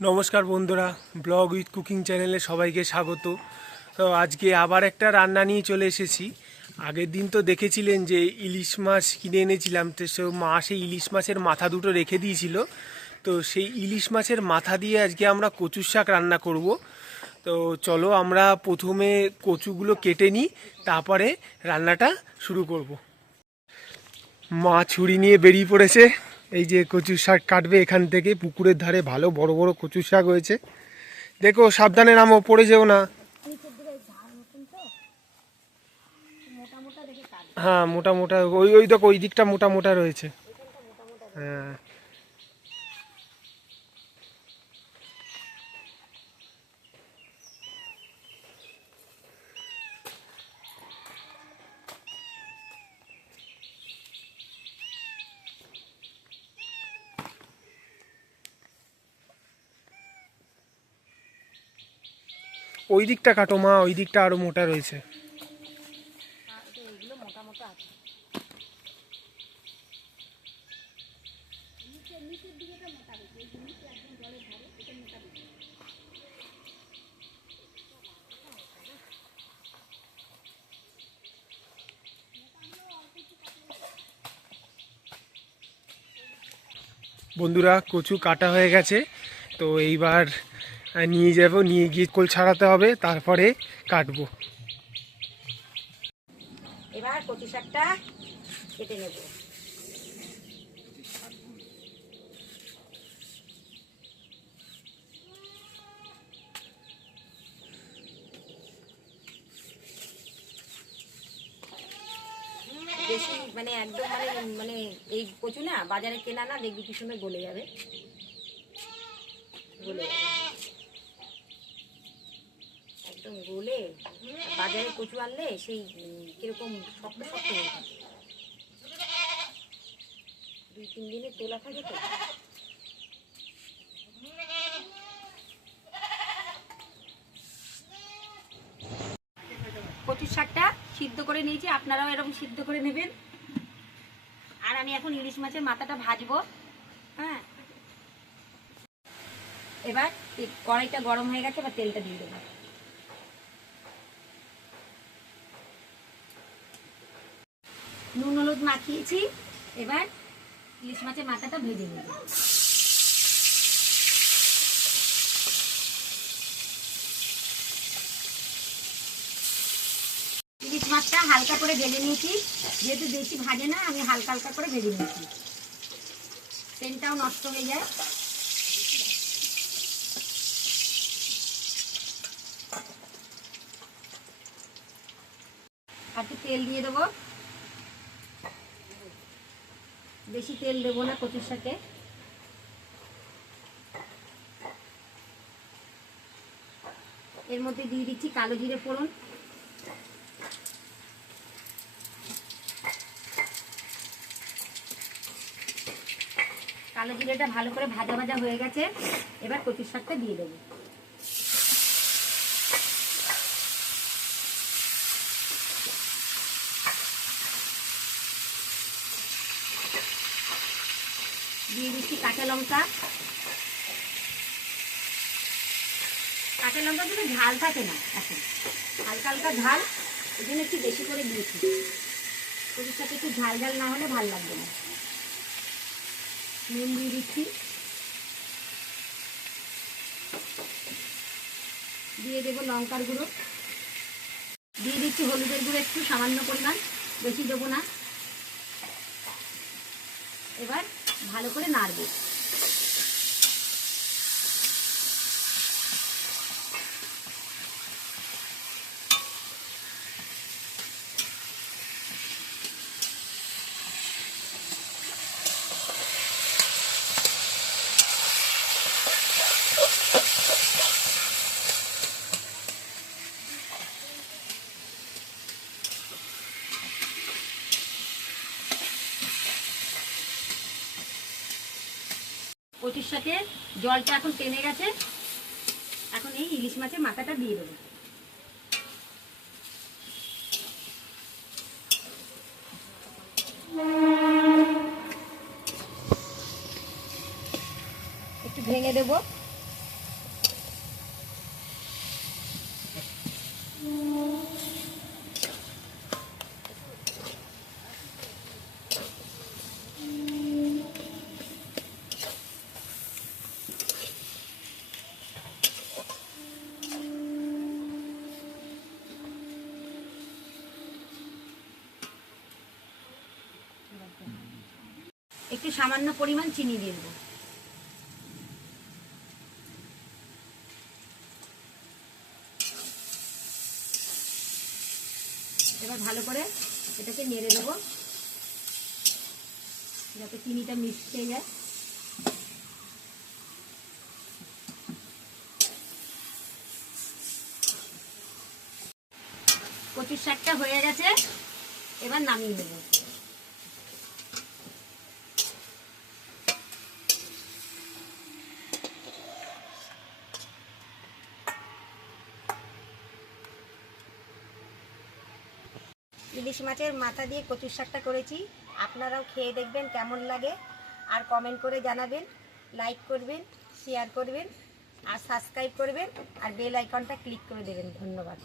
নমস্কার বন্ধুরা, blog with cooking চ্যানেলে সবাইকে স্বাগত। তো আজকে আবার একটা রান্না নিয়ে চলে এসেছি। আগের দিন তো দেখেছিলেন যে ইলিশ মাছ কিনে এনেছিলাম, তো সে মা সেই ইলিশ মাছের মাথা দুটো রেখে দিয়েছিল। তো সেই ইলিশ মাছের মাথা দিয়ে আজকে আমরা কচুর শাক রান্না করব। তো চলো আমরা প্রথমে কচুগুলো কেটে নিই, তারপরে রান্নাটা শুরু করব। মা ছুরি নিয়ে বেরিয়ে পড়েছে। এই যে কচুর শাক কাটবে এখান থেকে, পুকুরের ধারে ভালো বড় বড় কচুর শাক হয়েছে। দেখো সাবধানে নামো, পড়ে যেও না। হ্যাঁ, মোটা মোটা ওই ওই দেখো, ওই দিকটা মোটা মোটা রয়েছে। হ্যাঁ, ওই দিকটা কাটো মা, ওই দিকটা আরো মোটা রয়েছে। বন্ধুরা, কচু কাটা হয়ে গেছে। তো এইবার নিয়ে যাব, নিয়ে গিয়ে কোল ছাড়াতে হবে, তারপরে কাটবো। এবার কচু শাকটা কেটে নেব। বেশি একদম এই কচু না বাজারে কেনা না, দেখবি কি সুন্দর গলে যাবে, গলে যাবে একদম গলে। বাজারে কচু আনলে সেই কিরকম শক্ত শক্ত হয়ে থাকে, 2-3 দিনে তোলা থাকে তো। কচুর শাকটা সিদ্ধ করে নিয়েছি, আপনারাও এরকম সিদ্ধ করে নেবেন। আর আমি এখন ইলিশ মাছের মাথাটা ভাজবো। হ্যাঁ, এবার কড়াইটা গরম হয়ে গেছে, এবার তেলটা দিয়ে দেবো। নুন হলুদ মাখিয়েছি, এবার ইলিশ মাছের মাথাটা ভেজে নেব। ইলিশ মাছটা হালকা করে ভেজে নিয়েছি, যেহেতু বেশি ভাজে না, আমি হালকা হালকা করে ভেজে নিয়েছি, তেলটাও নষ্ট হয়ে যায়। আর একটু তেল দিয়ে দেবো, বেশি তেল দেবো না কচুর শাকে। এর মধ্যে দিয়ে দিচ্ছি কালো জিরে ফোড়ন, কালো জিরেটা ভালো করে ভাজা ভাজা হয়ে গেছে, এবার কচুর শাকটা দিয়ে দেবো। দিয়ে দিচ্ছি কাঁচা লঙ্কা। কাঁচা লঙ্কা কিন্তু ঝাল থাকে না, এখন হালকা হালকা ঝাল, ওই জন্য একটু বেশি করে দিয়েছি। কচুর সাথে একটু ঝাল ঝাল না হলে ভালো লাগবে না। নুন দিয়ে দিচ্ছি, দিয়ে দেবো লঙ্কার গুঁড়ো, দিয়ে দিচ্ছি হলুদের গুঁড়ো একটু সামান্য পরিমাণ, বেশি দেবো না। এবার ভালো করে নাড়বো। কচুর সাথে জলটা এখন টেনে গেছে, এখন এই ইলিশ মাছের মাথাটা দিয়ে দেবো। একটু ভেঙে দেবো। একটু সামান্য পরিমাণ চিনি দিয়ে দেবো। এবার ভালো করে এটাকে নেড়ে দেবো যাতে চিনিটা মিশে যায়। কচুর শাকটা হয়ে গেছে, এবার নামিয়ে নেব। ইলিশ মাছের মাথা দিয়ে কচুর শাকটা করেছি, আপনারাও খেয়ে দেখবেন কেমন লাগে, আর কমেন্ট করে জানাবেন, লাইক করবেন, শেয়ার করবেন, আর সাবস্ক্রাইব করবেন, আর বেল আইকনটা ক্লিক করে দেবেন। ধন্যবাদ।